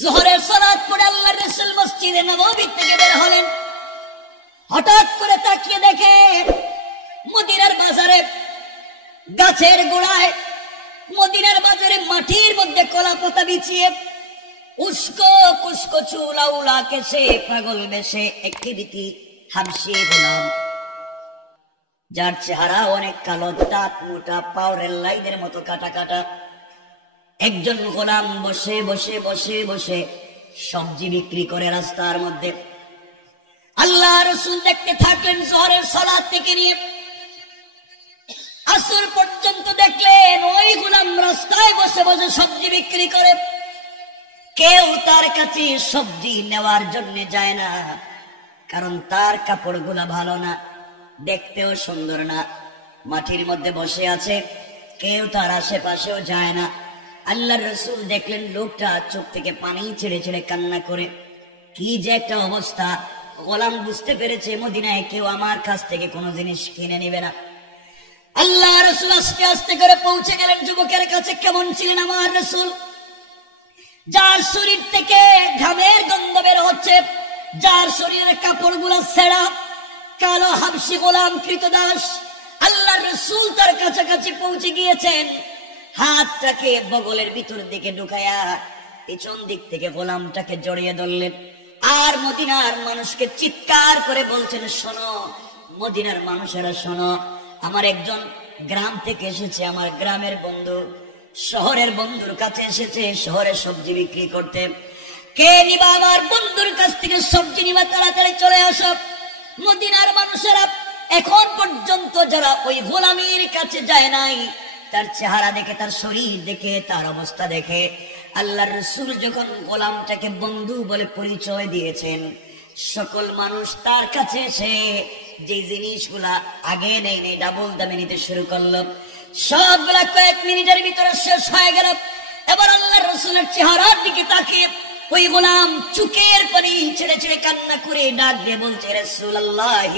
যোহরের সালাত পড়ে আল্লাহর রাসূল মসজিদে নববী থেকে বের হলেন। হঠাৎ করে তাকিয়ে দেখে মদিনার বাজারে গাছের গোড়ায়, মদিনার বাজারে মাটির মধ্যে কলা পাতা বিছিয়ে উস্কো কুস্কো চুল আউলা কেসে পাগল বেশে একটি রীতি হাবশি গোলাম, যার চেহারা অনেক কালো, দাঁত মোটা, পাওরের লাইনের মতো কাটা কাটা। একজন গোলাম বসে বসে বসে বসে সবজি বিক্রি করে রাস্তার মধ্যে। আল্লাহ রাসূল দেখতে থাকলেন যোহরের সালাত থেকে নিয়ে আসর পর্যন্ত দেখলেন ওই গোলাম রাস্তায় বসে বসে সবজি বিক্রি করে। কেউ তার কাছে সবজি নেওয়ার জন্য যায় না, কারণ তার কাপড়গুলা ভালো না, দেখতেও সুন্দর না, মাটির মধ্যে বসে আছে, কেউ তার আশেপাশেও যায় না। আল্লাহর রাসূল দেখলেন লোকটা চোখ থেকে পানি ছেড়ে ছেড়ে কান্না করে। কি যে একটা অবস্থা! গোলাম বুঝতে পেরেছে মদিনায় কেউ আমার কাছ থেকে কোনো জিনিস কিনে নেবে না। আল্লাহ রাসূল আস্তে আস্তে করে পৌঁছে গেলেন যুবকের কাছে। কেমন ছিলেন আমার রাসূল? যার শরীর থেকে ঘামের গন্ধ বের হচ্ছে, যার শরীরের কাপড়গুলো ছেঁড়া, কালো হাবশি গোলাম কৃতদাস। আল্লাহর রাসূল তার কাছাকাছি পৌঁছে গিয়েছেন, হাতটাকে বগলের ভিতর দিকে ঢুকায়া পিছন দিক থেকে গোলামটাকে জড়িয়ে ধরলেন। আর মদিনার মানুষকে চিৎকার করে বলছেন, শোনো মদিনার মানুষেরা শোনো, আমার একজন গ্রাম থেকে এসেছে, আমার গ্রামের বন্ধু শহরের বন্ধুর কাছে এসেছে শহরে সবজি বিক্রি করতে। কে নিবা আমার বন্ধুর কাছ থেকে সবজি নিবা? তাড়াতাড়ি চলে আসো। মদিনার মানুষেরা এখন পর্যন্ত যারা ওই গোলামের কাছে যায় নাই, তার চেহারা দেখে, তার শরীর দেখে, তার অবস্থা দেখে আল্লাহর রাসূল যখন গোলামটাকে বন্ধু বলে পরিচয় দিয়েছেন, সকল মানুষ তার কাছে এসে যে জিনিসগুলা আগে নেই ডাবল দামে নিতে শুরু করলো। সবগুলা কয়েক মিনিটের ভিতরে শেষ হয়ে গেল। এবার আল্লাহর রাসূলের চেহারার দিকে তাকিয়ে ওই গোলাম চোখের পানি ছেড়ে ছেড়ে কান্না করে ডাক দিয়ে বলছে, রাসূলুল্লাহ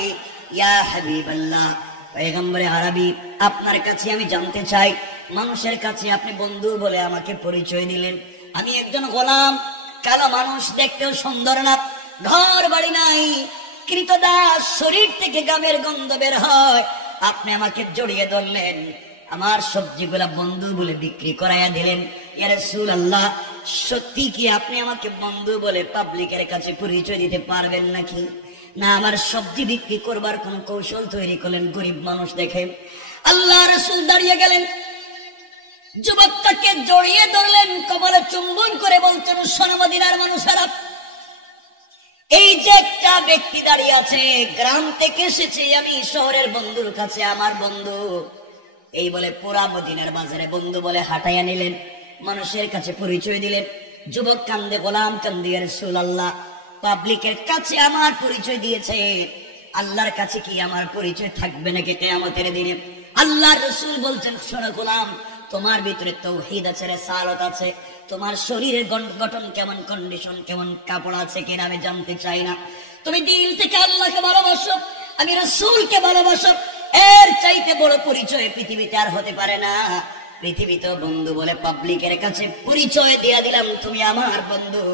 ইয়া হাবিবাল্লাহ, পয়গম্বরে আরবি, আপনার কাছে আমি জানতে চাই, মানুষের কাছে আপনি বন্ধু বলে আমাকে পরিচয় দিলেন, আমি একজন গোলাম, কালো মানুষ, দেখতেও সুন্দর না, ঘর বাড়ি নাই, কৃতদাস, শরীর থেকে গামের গন্ধ বের হয়, আপনি আমাকে জড়িয়ে ধরলেন, আমার সবজিগুলা বন্ধু বলে বিক্রি করাইয়া দিলেন। ইয়া রাসূলুল্লাহ, সত্যি কি আপনি আমাকে বন্ধু বলে পাবলিকের কাছে পরিচয় দিতে পারবেন নাকি? না, আমার সবজি বিক্রি করবার কোন কৌশল তৈরি করলেন গরিব মানুষ দেখে। আল্লাহ রাসূল দাঁড়িয়ে গেলেন, যুবকটাকে জড়িয়ে ধরলেন, কপালে চুম্বন করে বলতেন, শোনো মদিনার মানুষেরা, এই যে একটা ব্যক্তি দাঁড়িয়ে আছে, গ্রাম থেকে এসেছে, আমি শহরের বন্ধুর কাছে, আমার বন্ধু, এই বলে পুরা মদিনার বাজারে বন্ধু বলে হাঁটাইয়া নিলেন, মানুষের কাছে পরিচয় দিলেন। যুবক কান্দে, গোলাম কান্দে, ইয়া রাসূলুল্লাহ, পাবলিকের কাছে আমার পরিচয় দিয়েছে, আল্লাহর কাছে কি আমার পরিচয় থাকবে নাকি কিয়ামতের দিনে? আল্লাহর রাসূল বলছেন, শোনো গোলাম, তোমার ভিতরে তাওহীদ আছে, রিসালাত আছে, তোমার শরীরের গঠন কেমন, কন্ডিশন কেমন, কাপড় আছে কিনা আমি জানতে চাই না, তুমি দিল থেকে আল্লাহকে ভালোবাসো, আমি রাসূলকে ভালোবাসো, এর চাইতে বড় পরিচয় পৃথিবীতে আর হতে পারে না। পৃথিবীতে বন্ধু বলে পাবলিকের কাছে পরিচয় দিয়ে দিলাম, তুমি আমার বন্ধু,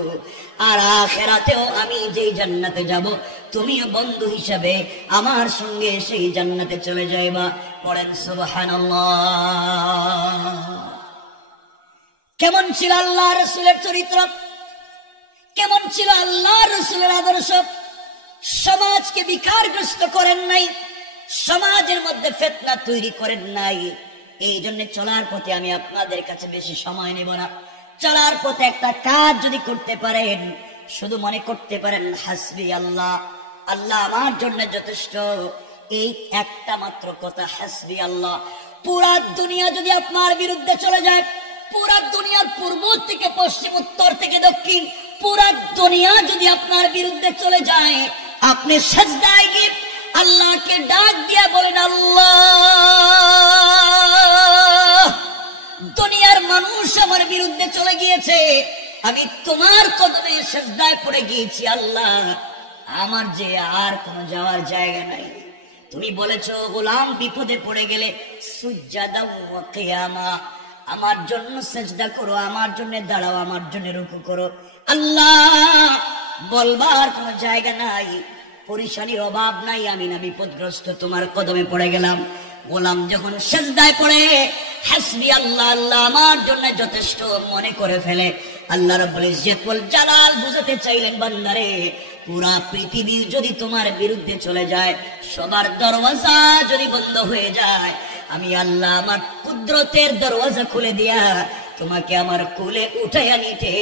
আর আখিরাতেও আমি যেই জান্নাতে যাব, তুমিও বন্ধু হিসাবে আমার সঙ্গে সেই জান্নাতে চলে যাইবা। পড়েন সুবহানাল্লাহ। কেমন ছিল আল্লাহ রাসূলের চরিত্র, কেমন ছিল আল্লাহ রাসূলের আদর্শ? সমাজকে বিকারগ্রস্ত করেন নাই, সমাজের মধ্যে ফিতনা তৈরি করেন নাই। এই জন্য চলার পথে আমি আপনাদের কাছে বেশি সময় নেব না। চলার পথে একটা কাজ যদি করতে পারেন, শুধু মনে করতে পারেন হাসবি আল্লাহ, আল্লাহ আমার জন্য যথেষ্ট, এই একটা মাত্র কথা, হাসবি আল্লাহ। পুরা দুনিয়া যদি আপনার বিরুদ্ধে চলে যায়, পুরা দুনিয়ার পূর্ব থেকে পশ্চিম, উত্তর থেকে দক্ষিণ, পুরা দুনিয়া যদি আপনার বিরুদ্ধে চলে যায়, আপনি সিজদায় গিয়ে আল্লাহকে ডাক দিয়া বলেন, আল্লাহ, দুনিয়ার মানুষ আমার বিরুদ্ধে চলে গিয়েছে, আমি তোমার কদমে সিজদায় পড়ে গিয়েছি, আল্লাহ আমার যে আর কোনো যাওয়ার জায়গা নাই। তুমি বলেছো গোলাম বিপদে পড়ে গেলে সুজদা ওয়া কিয়ামা, আমার জন্য সেজদা করো, আমার জন্য দাঁড়াও, আমার জন্য রুকু করো। আল্লাহ বলবার কোন জায়গা নাই, পরিশানির অভাব নাই, আমি না বিপদগ্রস্ত তোমার কদমে পড়ে গেলাম। গোলাম যখন সেজদায় পড়ে হাসবি আল্লাহ, আল্লাহ আমার জন্য যথেষ্ট মনে করে ফেলে, আল্লাহ রাব্বুল ইজ্জত ওয়াল জালাল বুঝাতে চাইলেন, বান্দারে পুরা পৃথিবী যদি তোমার বিরুদ্ধে চলে যায়, সবার দরওয়াজা যদি বন্ধ হয়ে যায়, আমি আল্লাহ আমার কুদরতের দরওয়াজা খুলে দিয়া তোমাকে আমার কোলে উঠাইয়া নিতে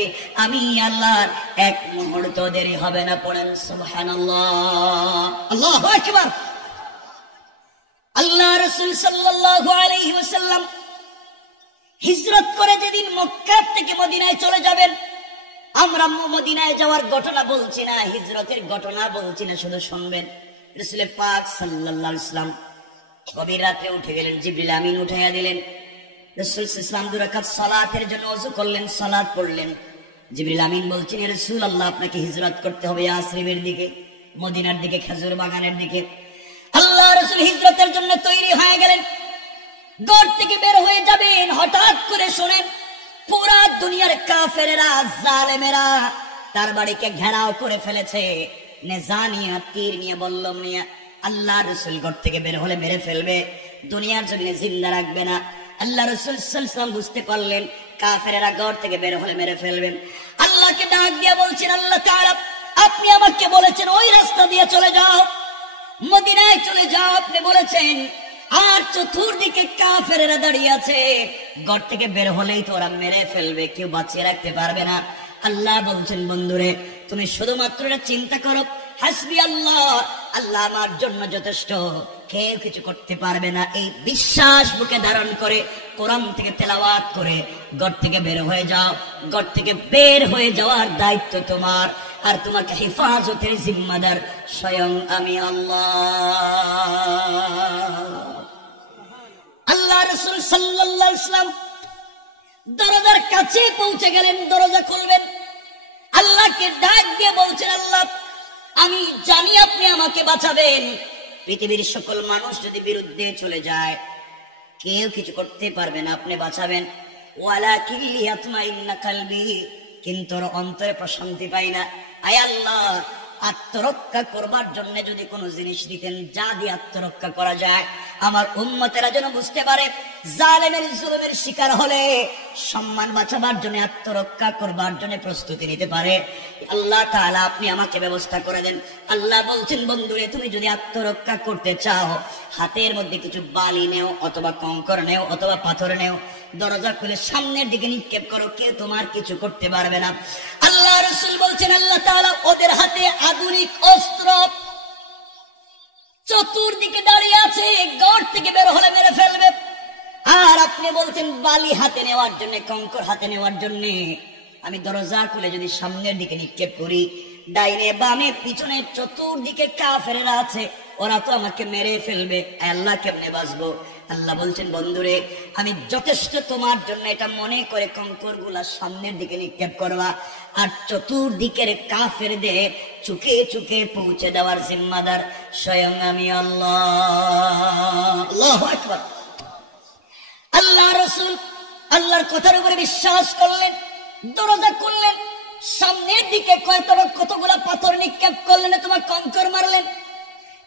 আমি আল্লাহর এক মুহূর্ত দেরি হবে না। পড়েন সুবহানাল্লাহ, আল্লাহু আকবার। আল্লাহ রাসূল সাল্লাল্লাহু আলাইহি ওয়াসাল্লাম হিজরত করে যেদিন মক্কা থেকে মদিনায় চলে যাবেন, আমরা মদিনায় যাওয়ার ঘটনা বলছি না, হিজরতের ঘটনা বলছি না, শুধু শুনবেন। রাসূল পাক সাল্লাল্লাহু আলাইহি ওয়াসাল্লাম গভীর রাতে উঠে গেলেন, জিবরিল আমিন উঠাইয়া দিলেন। রাসূল সাল্লাল্লাহু আলাইহি ওয়াসাল্লাম 2 রাকাত সালাতের জন্য ওযু করলেন, সালাত পড়লেন। জিবরিল আমিন বলছেন, ইয়া রাসূলুল্লাহ আপনাকে হিজরত করতে হবে ইয়াসরিবের দিকে, মদিনার দিকে, খেজুর বাগানের দিকে। আল্লাহ রাসূল হিজরতের জন্য তৈরি হয়ে গেলেন, ঘর থেকে বের হয়ে যাবেন। হঠাৎ করে শুনেন পুরা দুনিয়ার কাফেরেরা, জালেমেরা তার বাড়িকে ঘেরাও করে ফেলেছে, নেজা নিয়ে, তীর নিয়ে, বল্লম নিয়ে। আল্লাহ রাসূল ঘর থেকে বের হলে মেরে ফেলবে, দুনিয়ার জমিনে জিন্দা রাখবে না। আল্লাহ রাসূল সাল্লাল্লাহু আলাইহি ওয়াসাল্লাম বুঝতে পারলেন কাফেরেরা ঘর থেকে বের হলে মেরে ফেলবেন। আল্লাহকে ডাক দিয়ে বলছেন, আল্লাহ তাআলা আপনি আমাকে বলেছেন ওই রাস্তা দিয়ে চলে যাও, মদিনায় চলে যাও, আপনি বলেছেন। আর চতুর্দিকে কাফেরেরা দাঁড়িয়ে আছে, ঘর থেকে বের হলেই তো ওরা মেরে ফেলবে, কেউ বাঁচিয়ে রাখতে পারবে না। আল্লাহ বলছেন, বন্ধুরে তুমি শুধুমাত্র এটা চিন্তা করো, হাসবি আল্লাহ, আল্লাহ আমার জন্য যথেষ্ট, কেউ কিছু করতে পারবে না। এই বিশ্বাস বুকে ধারণ করে কোরআন থেকে তেলাওয়াত করে ঘর থেকে বের হয়ে যাও। ঘর থেকে বের হয়ে যাওয়ার দায়িত্ব তোমার, আর তোমাকে হেফাজতের জিম্মাদার স্বয়ং আমি আল্লাহ। আল্লাহ রাসূল সাল্লাল্লাহু আলাইহি ওয়াসাল্লাম দরজার কাছে পৌঁছে গেলেন, দরজা খুলবেন। আল্লাহকে ডাক দিয়ে বলছেন, আল্লাহ আমি জানি আপনি আমাকে বাঁচাবেন, পৃথিবীর সকল মানুষ যদি বিরুদ্ধে চলে যায় কেউ কিছু করতে পারবে না, আপনি বাঁচাবেন। ওয়ালাকিন লিয়াতমাইন্না কলবি, কিন্তু অন্তরে প্রশান্তি পাই না। আয় আল্লাহ আত্মরক্ষা করবার জন্য যদি কোনো জিনিস দিতেন, যা দিয়ে আত্মরক্ষা করা যায়, আমার উম্মতেরা যেন বুঝতে পারে জালেমের জুলুমের শিকার হলে সম্মান বাঁচাবার জন্য, আত্মরক্ষা করবার জন্য প্রস্তুতি নিতে পারে। আল্লাহ তাআলা আপনি আমাকে ব্যবস্থা করে দেন। আল্লাহ বলছেন, বন্ধুরে তুমি যদি আত্মরক্ষা করতে চাও, হাতের মধ্যে কিছু বালি নেও, অথবা কঙ্কর নেও, অথবা পাথর নেও, দরজা খুলে সামনের দিকে নিক্ষেপ করো, কেউ তোমার কিছু করতে পারবে না। আল্লাহ রাসূল বলছেন, আল্লাহ তাআলা ওদের হাতে আধুনিক অস্ত্র চতুর্দিকে দাঁড়িয়ে আছে, ঘর থেকে বের হলে মেরে ফেলবে। আর আপনি বলছেন বালি হাতে নেওয়ার জন্য, কঙ্কর হাতে নেওয়ার জন্য। আমি দরজা খুলে যদি সামনের দিকে নিক্ষেপ করি, ডাইনে বামে পিছনে চতুর্দিকে কাফেরেরা আছে, ওরা তো আমাকে মেরে ফেলবে, আল্লাহ কেমনে বাঁচবো? আল্লাহ বলছেন, বন্ধুরে আমি যথেষ্ট তোমার জন্য, এটা মনে করে কঙ্কর গুলা সামনের দিকে নিক্ষেপ করবা, আর চতুর্দিকের কাফেরদের চুকে চুকে পৌঁছে দেওয়ার জিম্মাদার স্বয়ং আমি আল্লাহ। আল্লাহু আকবার। আল্লাহ রাসূল আল্লাহর কথার উপরে বিশ্বাস করলেন, দরজা খুললেন, সামনের দিকে কতগুলা পাথর নিক্ষেপ করলেন, তোমার কঙ্কর মারলেন।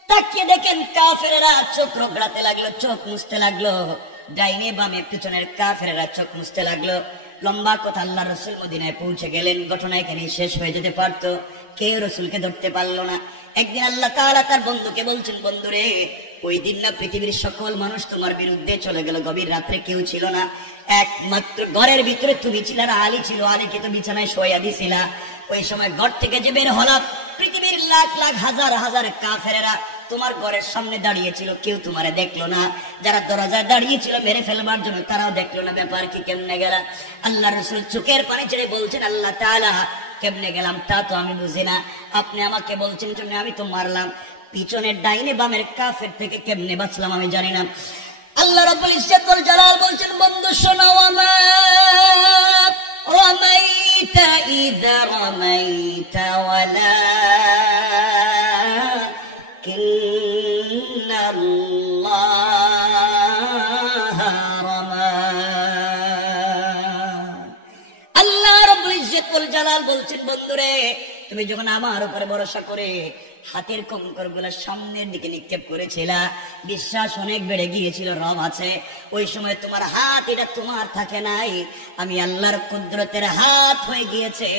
তাকিয়ে দেখেন কাফেরেরা চোখ রগড়াতে লাগলো, চোখ মুছতে লাগলো, ডাইনে বামে পিছনের কাফেরেরা চোখ মুছতে লাগলো। লম্বা কথা, আল্লাহ রাসূল মদিনায় পৌঁছে গেলেন, ঘটনা এখানে শেষ হয়ে যেতে পারতো, কেউ রাসূলকে ধরতে পারলো না। একদিন আল্লাহ তাআলা তার বন্ধুকে বলছেন, বন্ধুরে ওই দিন না পৃথিবীর সকল মানুষ তোমার বিরুদ্ধে চলে গেল, গভীর রাত্রে কেউ ছিল না, একমাত্র ঘরের ভিতরে তুমি ছিল আর আলী ছিল, আলীকে তো বিছানায় শোয়া দিছিলা। ওই সময় ঘর থেকে যে বের হলাম, পৃথিবীর লাখ লাখ হাজার হাজার কাফেরেরা তোমার ঘরের সামনে দাঁড়িয়েছিল, কেউ তোমারে দেখলো না। যারা দরজায় দাঁড়িয়েছিল মেরে ফেলবার জন্য, তারাও দেখলো না। ব্যাপার কি, কেমনে গেলা? আল্লাহ রাসূল চোখের পানি ছেড়ে বলছেন, আল্লাহ তাআলা কেমনে গেলাম তা তো আমি বুঝি না, আপনি আমাকে বলছেন জন্য আমি তো মারলাম, পিছনের ডাইনে বামের কাফের থেকে কেমনে বাঁচলাম আমি জানি না। আল্লাহ রাব্বুল ইজ্জত ওয়াল জালাল বলছেন, বন্ধু শোনো, রামাইতা ইযা রামাইতা ওয়ালাকিন্নাল্লাহা রামা। বেলাল বলছেন, বন্ধুরে তুমি যখন আমার উপরে ভরসা করে হাতের কঙ্কর গুলা সামনের দিকে নিক্ষেপ করেছিলা, বিশ্বাস অনেক বেড়ে গিয়েছিল রব আছে, ওই সময় তোমার হাত এটা তোমার থাকে নাই, আমি আল্লাহর কুদরতের হাত হয়ে গিয়েছে,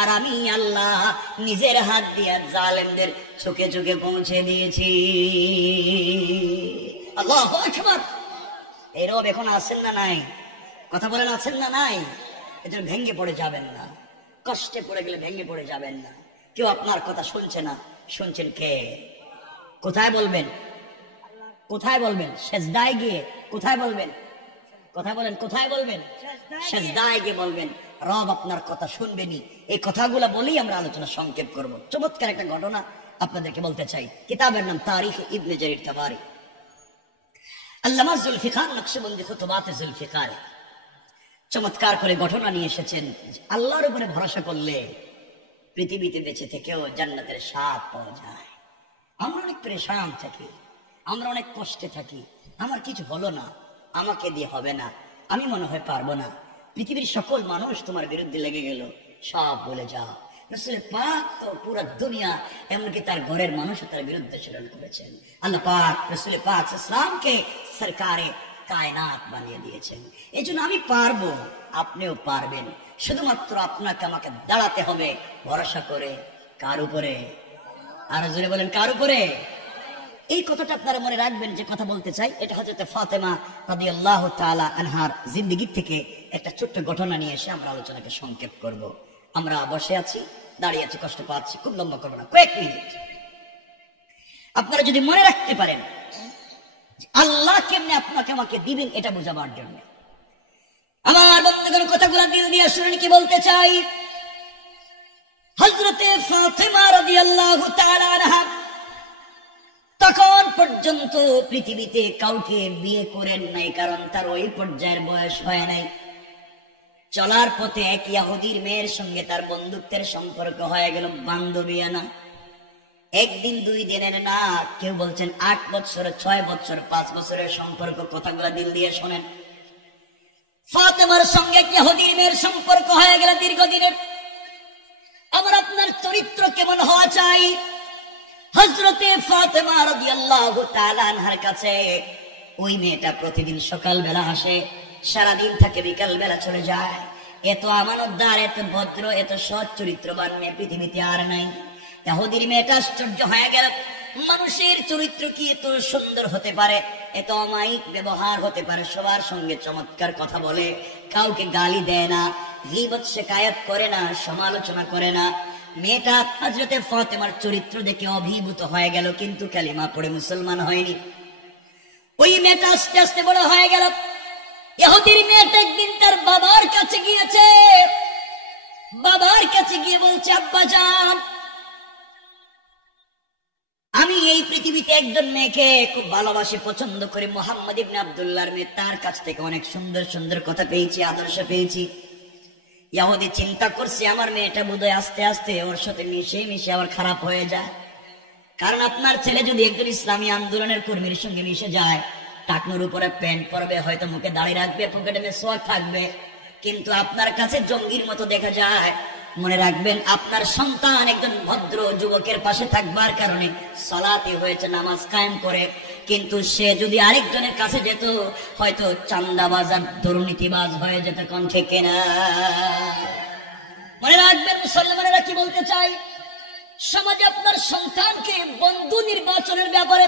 আর আমি আল্লাহ নিজের হাত দিয়ে জালেমদের চোখে চোখে পৌঁছে দিয়েছি। আল্লাহু আকবার। এই রব এখন আছেন না নাই? কথা বলেন, আছেন না নাই? এজন্য ভেঙে পড়ে যাবেন না, কষ্টে পড়ে গেলে ভেঙে পড়ে যাবেন না। কেউ আপনার কথা শুনছে না, শুনছেন কে? কোথায় বলবেন? কোথায় বলবেন? সেজদায় গিয়ে। কোথায় বলবেন? কথা বলেন, কোথায় বলবেন? সেজদায় গিয়ে বলবেন। রব আপনার কথা শুনবেনি। এই কথাগুলো বলেই আমরা আলোচনা সংক্ষেপ করব। চমৎকার একটা ঘটনা আপনাদেরকে বলতে চাই। কিতাবের নাম তারিখ ইবনে জারির তাবারি। আল্লামা জুলফিকার নকশবন্দি খুতুবাতে জুলফিকার চমৎকার করে ঘটনা নিয়ে এসেছেন। আল্লাহর উপরে ভরসা করলে পৃথিবীতে বেঁচে থেকেও জান্নাতের স্বাদ পাওয়া যায়। আমরা অনেক পরেশান থাকি, আমরা অনেক কষ্টে থাকি, আমার কিছু হলো না, আমাকে দিয়ে হবে না, আমি মনে হয় পারবো না, পৃথিবীর সকল মানুষ তোমার বিরুদ্ধে লেগে গেল, সব বলে যাও। রাসূল পাক তো পুরো দুনিয়া, এমনকি তার ঘরের মানুষ তার বিরুদ্ধে স্মরণ করেছেন। আল্লাহ পাক রাসূল পাক ইসলামকে সরকারে কায়নাত বানিয়ে দিয়েছেন। এই জন্য আমি পারবো, আপনিও পারবেন। শুধুমাত্র আপনাকে আমাকে দাঁড়াতে হবে ভরসা করে। কার উপরে? আর জোরে বলেন, কার উপরে? এই কথাটা আপনারা মনে রাখবেন। যে কথা বলতে চাই এটা হযরত ফাতেমা রাদিয়াল্লাহু তাআলা আনহার জিন্দেগি থেকে একটা ছোট্ট ঘটনা নিয়ে এসে আমরা আলোচনাকে সংক্ষেপ করব। আমরা বসে আছি, দাঁড়িয়ে আছি, কষ্ট পাচ্ছি, খুব লম্বা করবো না, কয়েক মিনিট। আপনারা যদি মনে রাখতে পারেন আল্লাহ কেমনে আপনাকে আমাকে দিবেন, এটা বোঝাবার জন্য আমার বন্ধুগণ কথাগুলো দিল দিয়ে শুনেন কি বলতে চাই। হযরতে ফাতেমা রাদিয়াল্লাহু তাআলা আনহা তখন পর্যন্ত পৃথিবীতে কাউকে বিয়ে করেন নাই, কারণ তার ওই পর্যায়ের বয়স হয় নাই। চলার পথে এক ইহুদির মেয়ের সঙ্গে তার বন্ধুত্বের সম্পর্ক হয়ে গেল, বান্ধবীয়ানা। একদিন দুই দিনের না, কেউ বলছেন 8 বছর, 6 বছর, 5 বছরের সম্পর্ক। কথাগুলো দিল দিয়ে শোনেন। ফাতেমার সঙ্গে ইহুদির মেয়ের সম্পর্ক হয়ে গেল দীর্ঘদিনের। আমার আপনার চরিত্র কেমন হওয়া চাই? হযরতে ফাতেমা রাদিয়াল্লাহু তাআলা আনহার কাছে ওই মেয়েটা প্রতিদিন সকালবেলা আসে, সারাদিন থাকে, বিকাল বেলা চলে যায়। এত আমানতদার, এত ভদ্র, এত সৎ চরিত্রবান মেয়ে পৃথিবীতে আর নাই। ইহুদির মেয়েটা আশ্চর্য হয়ে গেল, মানুষের চরিত্র কি এত সুন্দর হতে পারে, এত অমায়িক ব্যবহার হতে পারে, সবার সঙ্গে চমৎকার কথা বলে, কাউকে গালি দেয় না, গীবত শিকায়াত করে না, সমালোচনা করে না। মেয়েটা হযরতে ফাতেমার চরিত্র দেখে অভিভূত হয়ে গেল, কিন্তু কালিমা পড়ে মুসলমান হয়নি। ওই মেয়েটা আস্তে আস্তে বড় হয়ে গেল। ইহুদির মেয়েটা একদিন তার বাবার কাছে গিয়েছে, বাবার কাছে গিয়ে বলছে, আব্বাজান, আমি এই পৃথিবীতে একজন মেয়েকে খুব ভালোবাসি, পছন্দ করি, মুহাম্মদ ইবনে আব্দুল্লাহর মেয়ে। তার কাছ থেকে অনেক সুন্দর সুন্দর কথা পেয়েছি, আদর্শ পেয়েছি। ইহুদি চিন্তা করছে আমার মেয়েটা বোধহয় আস্তে আস্তে ওর সাথে মিশে মিশে আবার খারাপ হয়ে যায়। কারণ আপনার ছেলে যদি একজন ইসলামী আন্দোলনের কর্মীর সঙ্গে মিশে যায়, টাকনুর উপরে প্যান্ট পরবে, হয়তো মুখে দাড়ি রাখবে, পকেটে মেসওয়াক থাকবে, কিন্তু আপনার কাছে জঙ্গির মতো দেখা যায়। মনে রাখবেন, আপনার সন্তান একজন ভদ্র যুবকের পাশে থাকবার কারণে সালাতে হয়েছে, নামাজ কায়েম করে, কিন্তু সে যদি আরেকজনের কাছে যেত, হয়তো চান্দাবাজ আর দুর্নীতিবাজ হয়ে যেত। কোন ঠিক না? মনে রাখবেন মুসলমানেরা, কি বলতে চাই, সমাজে আপনার সন্তানকে বন্ধু নির্বাচনের ব্যাপারে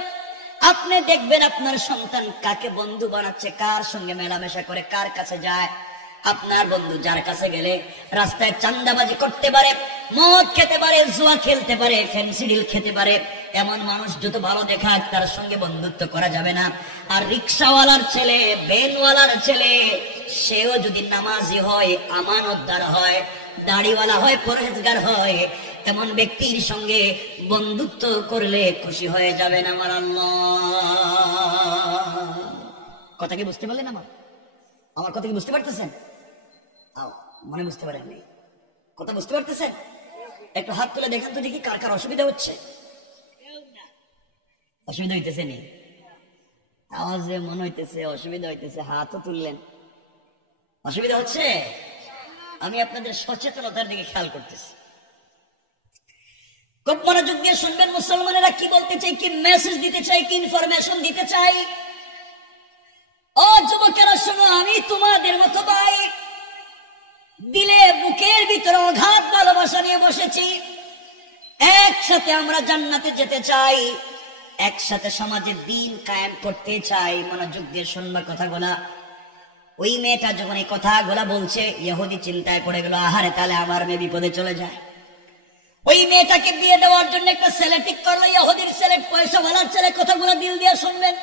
আপনি দেখবেন আপনার সন্তান কাকে বন্ধু বানাচ্ছে, কার সঙ্গে মেলামেশা করে, কার কাছে যায়। আপনার বন্ধু যার কাছে গেলে রাস্তায় চান্দাবাজি করতে পারে, মদ খেতে পারে, জুয়া খেলতে পারে, ফেন্সিডিল খেতে পারে, এমন মানুষ যত ভালো দেখাক তার সঙ্গে বন্ধুত্ব করা যাবে না। আর রিক্সাওয়ালার ছেলে, ভ্যানওয়ালার ছেলে, সেও যদি নামাজি হয়, আমানতদার হয়, দাড়িওয়ালা হয়, পরহেজগার হয়, এমন ব্যক্তির সঙ্গে বন্ধুত্ব করলে খুশি হয়ে যাবেন আমার আল্লাহ। কথা কি বুঝতে পারলেন? আমার কথা কি বুঝতে পারতেছেন? মনে বুঝতে পারেননি? কথা বুঝতে পারতেছেন? একটু হাত তুলে দেখেন তো দেখি কার কার অসুবিধা হচ্ছে। অসুবিধা হইতেছে নি? আওয়াজে মনে হইতেছে অসুবিধা হইতেছে, হাতও তুললেন। অসুবিধা হচ্ছে? আমি আপনাদের সচেতনতার দিকে খেয়াল করতেছি। খুব মনোযোগ দিয়ে শুনবেন মুসলমানেরা, কি বলতে চাই, কি মেসেজ দিতে চাই, কি ইনফরমেশন দিতে চাই। ও যুবকেরা শোনো, আমি তোমাদের মতো ভাই, দিলে বুকের ভিতরে অগাধ ভালোবাসা নিয়ে বসেছি। একসাথে আমরা জান্নাতে যেতে চাই, একসাথে সমাজে দিন কায়েম করতে চাই। মনোযোগ দিয়ে শুনবা কথাগুলা। ওই মেয়েটা যখন এই কথাগুলা বলছে, ইহুদি চিন্তায় পড়ে গেল, আহারে তাহলে আমার মেয়ে বিপদে চলে যায়। ওই মেয়েটাকে বিয়ে দেওয়ার জন্য একটা ছেলে ঠিক করলো, ইহুদির ছেলে, পয়সা ভালার ছেলে। কথাগুলো দিল দিয়ে শুনবেন।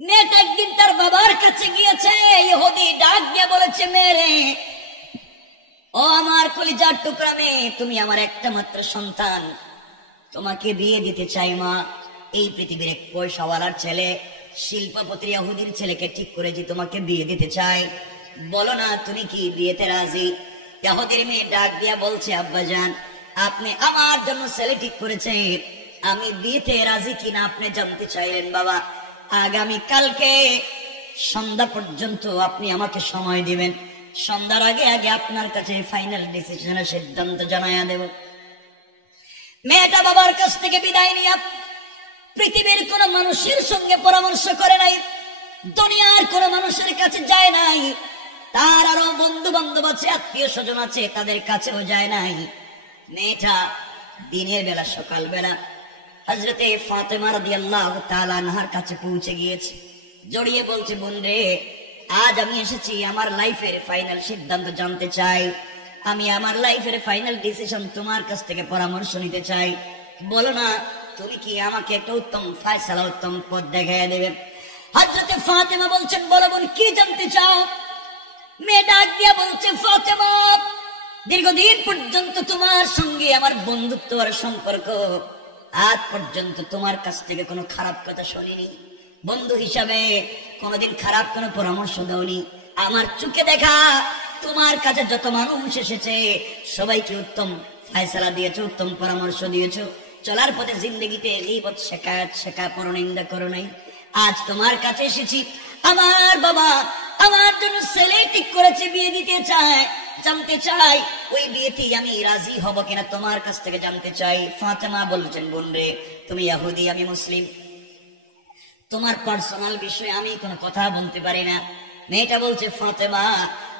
মেয়েটা একদিন তার বাবার কাছে গিয়েছে, ইহুদি ডাক দিয়ে বলেছে, মেয়ে, ও আমার কলিজার টুকরা মেয়ে, তুমি আমার একটা মাত্র সন্তান, তোমাকে বিয়ে দিতে চাই মা। এই পৃথিবীর এক পয়সাওয়ালার ছেলে, শিল্পপতি ইহুদির ছেলেকে ঠিক করেছি, তোমাকে বিয়ে দিতে চাই, বলো না তুমি কি বিয়েতে রাজি? ইহুদির মেয়ে ডাক দিয়া বলছে, আব্বাজান, আপনি আমার জন্য ছেলে ঠিক করেছে, আমি বিয়েতে রাজি কিনা আপনি জানতে চাইলেন বাবা। আগামী কালকে সন্ধ্যা পর্যন্ত আপনি আমাকে সময় দিবেন, সন্ধ্যার আগে আগে আপনার কাছে ফাইনাল ডিসিশনের সিদ্ধান্ত জানাইয়া দেব। মেয়েটা বাবার কাছ থেকে বিদায় নিয়ে পৃথিবীর কোন মানুষের সঙ্গে পরামর্শ করে নাই, দুনিয়ার কোন মানুষের কাছে যায় নাই, তার আরো বন্ধু বান্ধব আছে, আত্মীয় স্বজন আছে, তাদের কাছেও যায় নাই। মেয়েটা দিনের বেলা, সকাল বেলা হযরতে ফাতেমা রাদিয়াল্লাহু তাআলা আনহার কাছে পৌঁছে গিয়েছে, জড়িয়ে বলছে, বোন রে, আজ আমি এসেছি আমার লাইফের ফাইনাল সিদ্ধান্ত জানতে চাই, আমি আমার লাইফের ফাইনাল ডিসিশন তোমার কাছ থেকে পরামর্শ নিতে চাই, বলো না তুমি কি আমাকে একটা উত্তম ফয়সালা, উত্তম পথ দেখাইয়া দেবে? হযরতে ফাতেমা বলছেন, বলো বোন, কি জানতে চাও? মেয়ে ডাক দিয়া বলছে, ফাতেমা, দীর্ঘদিন পর্যন্ত তোমার সঙ্গে আমার বন্ধুত্ব আর সম্পর্ক, আজ পর্যন্ত তোমার কাছ থেকে কোনো খারাপ কথা শুনিনি, বন্ধু হিসাবে কোনোদিন খারাপ কোনো পরামর্শ দাওনি। আমার চোখে দেখা তোমার কাছে যত মানুষ এসেছে সবাইকে উত্তম ফয়সালা দিয়েছো, উত্তম পরামর্শ দিয়েছো, চলার পথে জিন্দগিতে গীবত শিকায়ত শেখা, পরনিন্দা করো নাই। আজ তোমার কাছে এসেছি, আমার বাবা আমার জন্য ছেলে ঠিক করেছে, বিয়ে দিতে চায়, জানতে চাই ওই বিয়েতে আমি রাজি হব কিনা, তোমার কাছ থেকে জানতে চাই। ফাতেমা বলছেন, বোন রে, তুমি ইহুদি, আমি মুসলিম, তোমার পার্সোনাল বিষয়ে আমি কোনো কথা বলতে পারি না। মেয়েটা বলছে, ফাতেমা,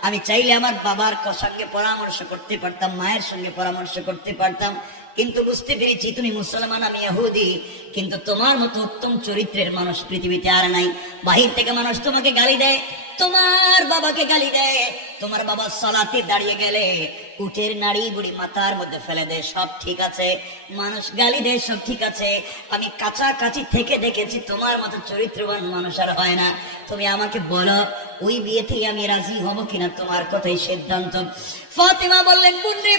আমি চাইলে আমার বাবার সঙ্গে পরামর্শ করতে পারতাম, মায়ের সঙ্গে পরামর্শ করতে পারতাম, কিন্তু বুঝতে পেরেছি তুমি মুসলমান, আমি ইহুদি, কিন্তু তোমার মতো উত্তম চরিত্রের মানুষ পৃথিবীতে আর নাই। বাহির থেকে মানুষ তোমাকে গালি দেয়, তোমার বাবাকে গালি দেয়, তোমার বাবা সালাতে দাঁড়িয়ে গেলে উটের নাড়ি বুড়ি মাথার মধ্যে ফেলে দেয়, সব ঠিক আছে, মানুষ গালি দেয়, সব ঠিক আছে, আমি কাছাকাছি থেকে দেখেছি তোমার মতো চরিত্রবান মানুষ আর হয় না। তুমি আমাকে বলো ওই বিয়েতেই আমি রাজি হব কিনা, তোমার কথাই সিদ্ধান্ত। ফাতেমা বললেন, বোন রে,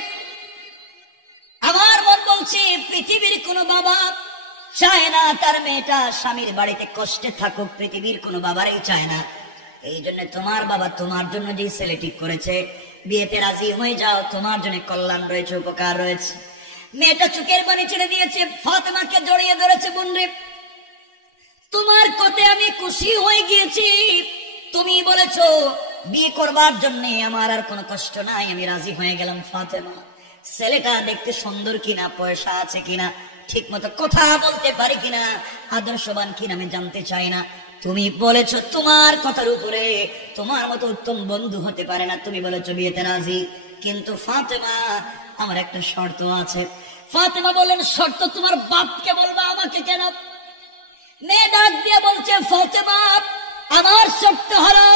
আমার মন বলছে পৃথিবীর কোন বাবা চায় না তার মেয়েটা স্বামীর বাড়িতে কষ্টে থাকুক, পৃথিবীর কোন বাবারই চায় না। এই জন্য তোমার বাবা তোমার জন্য যে ছেলে ঠিক করেছে, বিয়েতে রাজি হয়ে যাও, তোমার জন্য কল্যাণ রয়েছে, উপকার রয়েছে। মেয়েটা চোখের পানি ছেড়ে দিয়েছে, ফাতেমাকে জড়িয়ে ধরেছে, বোন রে, তোমার কথায় আমি খুশি হয়ে গিয়েছি, তুমি বলেছো বিয়ে করবার জন্য আমার আর কোনো কষ্ট নাই, আমি রাজি হয়ে গেলাম। ফাতেমা, ছেলেটা দেখতে সুন্দর কিনা, পয়সা আছে কিনা, ঠিক মতো কথা বলতে পারি কিনা, আদর্শবান কিনা আমি জানতে চাই না, তুমি বলেছো তোমার কথার উপরে তোমার মতো উত্তম বন্ধু হতে পারে না, তুমি বলেছো বিয়েতে রাজি, কিন্তু ফাতেমা আমার একটা শর্ত আছে। ফাতেমা বললেন, শর্ত তোমার বাপকে বলবা, আমাকে কেন? মেয়ে ডাক দিয়ে বলছে, ফাতেমা, আমার শর্ত হলো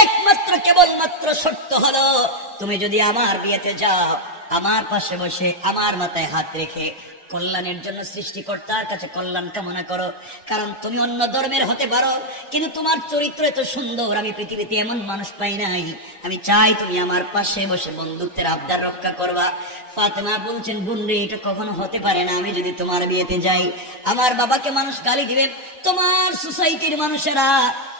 একমাত্র, কেবলমাত্র শর্ত হলো তুমি যদি আমার বিয়েতে যাও, আমার পাশে বসে আমার মাথায় হাত রেখে কল্যাণের জন্য সৃষ্টিকর্তার কাছে কল্যাণ কামনা করো। কারণ তুমি অন্য ধর্মের হতে পারো, কিন্তু তোমার চরিত্র এত সুন্দর, আমি পৃথিবীতে এমন মানুষ পাই নাই, আমি চাই তুমি আমার পাশে বসে বন্ধুত্বের আবদার রক্ষা করবা। ফাতেমা বলছেন, বোন রে, এটা কখনো হতে পারে না, আমি যদি তোমার বিয়েতে যাই আমার বাবাকে মানুষ গালি দিবে, তোমার সোসাইটির মানুষেরা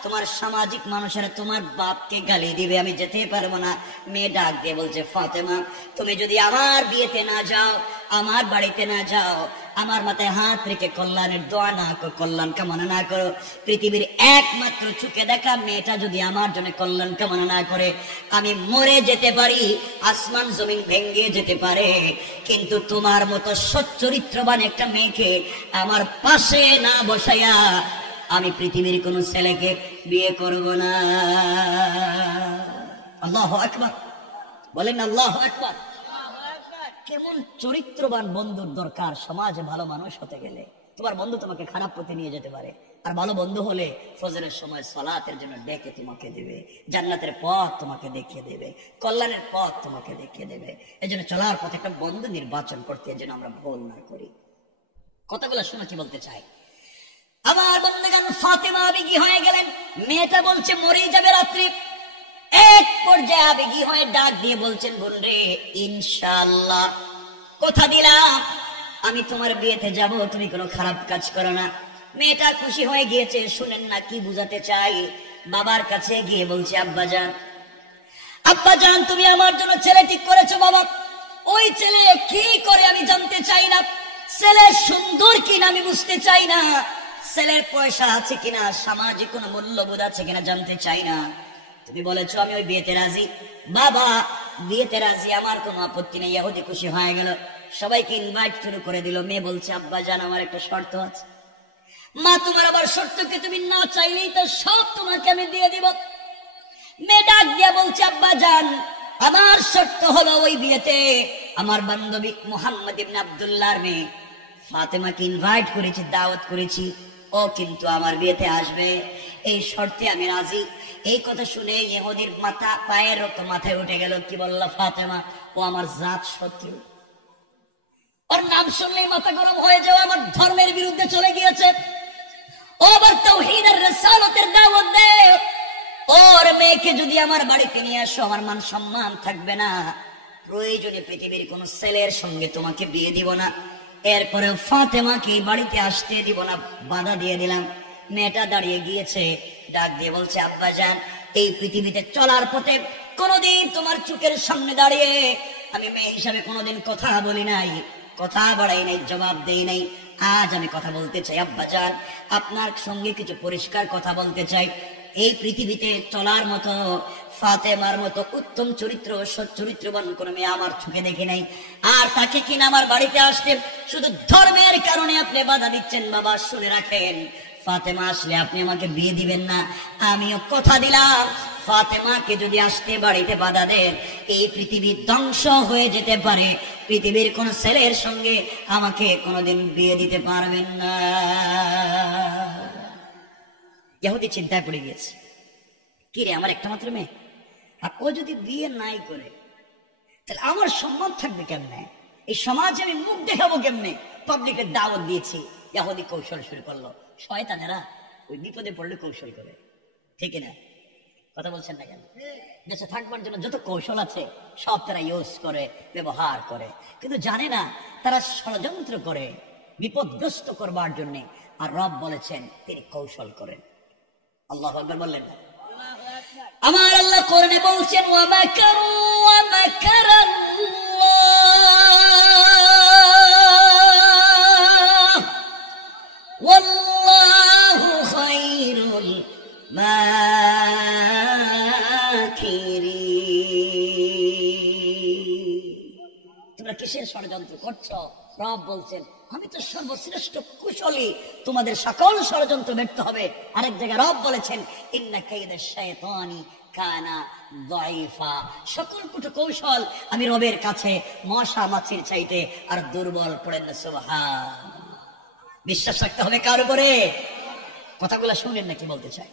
তোমার সামাজিক মানুষেরা তোমার বাপকে গালি দিবে, আমি যেতে পারবো না। মেয়ে ডাক দিয়ে বলছে, ফাতেমা তুমি যদি আমার বিয়েতে না যাও, আমার বাড়িতে না যাও, আমার মাথায় হাত রেখে কল্যাণের দোয়া না করো, কল্যাণ কামনা না করো, পৃথিবীর একমাত্র চোখে দেখা মেয়েটা যদি আমার জন্য কল্যাণ কামনা না করে, আমি মরে যেতে পারি, আসমান জমিন ভেঙে যেতে পারে, কিন্তু তোমার মতো সচ্চরিত্রবান একটা মেয়েকে আমার পাশে না বসাইয়া আমি পৃথিবীর কোন ছেলেকে বিয়ে করব না। আল্লাহু আকবার বলেন, আল্লাহু আকবার। কেমন চরিত্রবান বন্ধুর দরকার সমাজে ভালো মানুষ হতে গেলে। তোমার বন্ধু তোমাকে খারাপ পথে নিয়ে যেতে পারে, আর ভালো বন্ধু হলে ফজরের সময় সালাতের জন্য ডেকে তোমাকে দেবে, জান্নাতের পথ তোমাকে দেখিয়ে দেবে, কল্যাণের পথ তোমাকে দেখিয়ে দেবে। এই জন্য চলার পথে একটা বন্ধু নির্বাচন করতে যেন আমরা ভুল না করি। কথাগুলো শুনে কি বলতে চাই, আমার বন্ধুগণ, ফাতেমা আবেগী হয়ে গেলেন। মেয়েটা বলছে মরেই যাবে রাত্রি। এক পর্যায়ে আবেগী হয়ে ডাক দিয়ে বলছেন, বোন রে, ইনশাআল্লাহ কথা দিলাম আমি তোমার বিয়েতে যাব, তুমি কোনো খারাপ কাজ করো না। মেয়েটা খুশি হয়ে গিয়েছে। শুনেন না কি বুঝাতে চাই। বাবার কাছে গিয়ে বলছে, আব্বাজান, আব্বাজান তুমি আমার জন্য ছেলে ঠিক করেছো বাবা। ওই ছেলে কি করে আমি জানতে চাই না, ছেলে সুন্দর কিনা আমি বুঝতে চাই না, ছেলের পয়সা আছে কিনা, সামাজিক কোন মূল্যবোধ আছে কিনা জানতে চাই না। তুমি বলেছো আমি ওই বিয়েতে রাজি। বাবা বিয়েতে রাজি, আমার কোনো আপত্তি নেই। ইহুদি খুশি হয়ে গেল, সবাইকে ইনভাইট শুরু করে দিল। মেয়ে বলছে, আব্বা জান আমার একটা শর্ত আছে। মা তোমার আবার শর্ত কি? তুমি না চাইলেই তো সব তোমাকে আমি দিয়ে দিব। মেয়ে ডাক দিয়া বলছে, আব্বা জান আমার শর্ত হলো ওই বিয়েতে আমার বান্ধবী মুহাম্মদ ইবনে আব্দুল্লাহর মেয়ে ফাতেমাকে ইনভাইট করেছি, দাওয়াত করেছি, ও কিন্তু আমার বিয়েতে আসবে, এই শর্তে আমি রাজি। এই কথা শুনে ইহুদির মাথা পায়ের রক্ত মাথায় উঠে গেল। কি বলল ফাতেমা? ও আমার জাত শত্রু, ওর নাম শুনলেই মাথা গরম হয়ে যাওয়া, আমার ধর্মের বিরুদ্ধে চলে গিয়েছে, ও আবার তাওহীদ আর রিসালাতের দাওয়াত দেয়। ওর মেয়েকে যদি আমার বাড়িতে নিয়ে আসো আমার মান সম্মান থাকবে না, প্রয়োজনে পৃথিবীর কোন ছেলের সঙ্গে তোমাকে বিয়ে দিব না। এরপরে ফাতেমাকে বাড়িতে আসতে দিব না, বাধা দিয়ে দিলাম। মেয়েটা দাঁড়িয়ে গিয়েছে, ডাক দিয়ে বলছে, আব্বাজান এই পৃথিবীতে চলার পথে কোনোদিন তোমার চোখের সামনে দাঁড়িয়ে আমি মেয়ে হিসাবে কোনোদিন কথা বলি নাই, কথা বাড়াই নাই, জবাব দেই নাই। আজ আমি কথা বলতে চাই আব্বাজান, আপনার সঙ্গে কিছু পরিষ্কার কথা বলতে চাই। এই পৃথিবীতে চলার মতো ফাতেমার মতো উত্তম চরিত্র সচ্চরিত্রবান কোন মেয়ে আমার চোখে দেখে নাই, আর তাকে কিনা আমার বাড়িতে আসতে শুধু ধর্মের কারণে আপনি বাধা দিচ্ছেন। বাবা শুনে রাখেন, ফাতেমা আসলে আপনি আমাকে বিয়ে দিবেন না। আমিও কথা দিলাম, ফাতেমাকে যদি আসতে বাড়িতে বাধা দেন, এই পৃথিবী ধ্বংস হয়ে যেতে পারে, পৃথিবীর কোন ছেলের সঙ্গে আমাকে কোনোদিন বিয়ে দিতে পারবেন না। ইহুদি চিন্তায় পড়ে গিয়েছে, কি রে আমার একটা মাত্র মেয়ে, আর ও যদি বিয়ে নাই করে তাহলে আমার সম্মান থাকবে কেমনে, এই সমাজে আমি মুখ দেখাবো কেমনে? পাবলিকের দাওয়াত দিয়েছি। ইহুদি কৌশল শুরু করলো। শয়তানেরা ওই বিপদে পড়লে কৌশল করে, ঠিক না? কথা বলছেন না কেন? দেশে থাকবার জন্য যত কৌশল আছে সব তারা ইউজ করে, ব্যবহার করে, কিন্তু জানে না তারা ষড়যন্ত্র করে বিপদগ্রস্ত করবার জন্য। আর রব বলেছেন তিনি কৌশল করেন। আল্লাহু আকবার বললেন না? আমার আল্লাহ কোরআনে বলছেন, ওয়া মাকারু ওয়া মাকারাল্লাহ ওয়াল্লাহু খায়রুল মাকিরিন। তোমরা কিসের ষড়যন্ত্র করছো? রব বলছেন আমি তো সর্বশ্রেষ্ঠ কুশলী, তোমাদের সকল ষড়যন্ত্র ব্যর্থ হবে। আরেক জায়গায় রব বলেছেন, ইন্না কাইদাশ শাইতানি কানা যায়িফা, সকল কুট কৌশল আমি রবের কাছে মশা মাছির চাইতে আর দুর্বল। পড়েন না সুবহানাল্লাহ। বিশ্বাস রাখতে হবে কার উপরে? কথাগুলো শুনেন না কি বলতে চাই।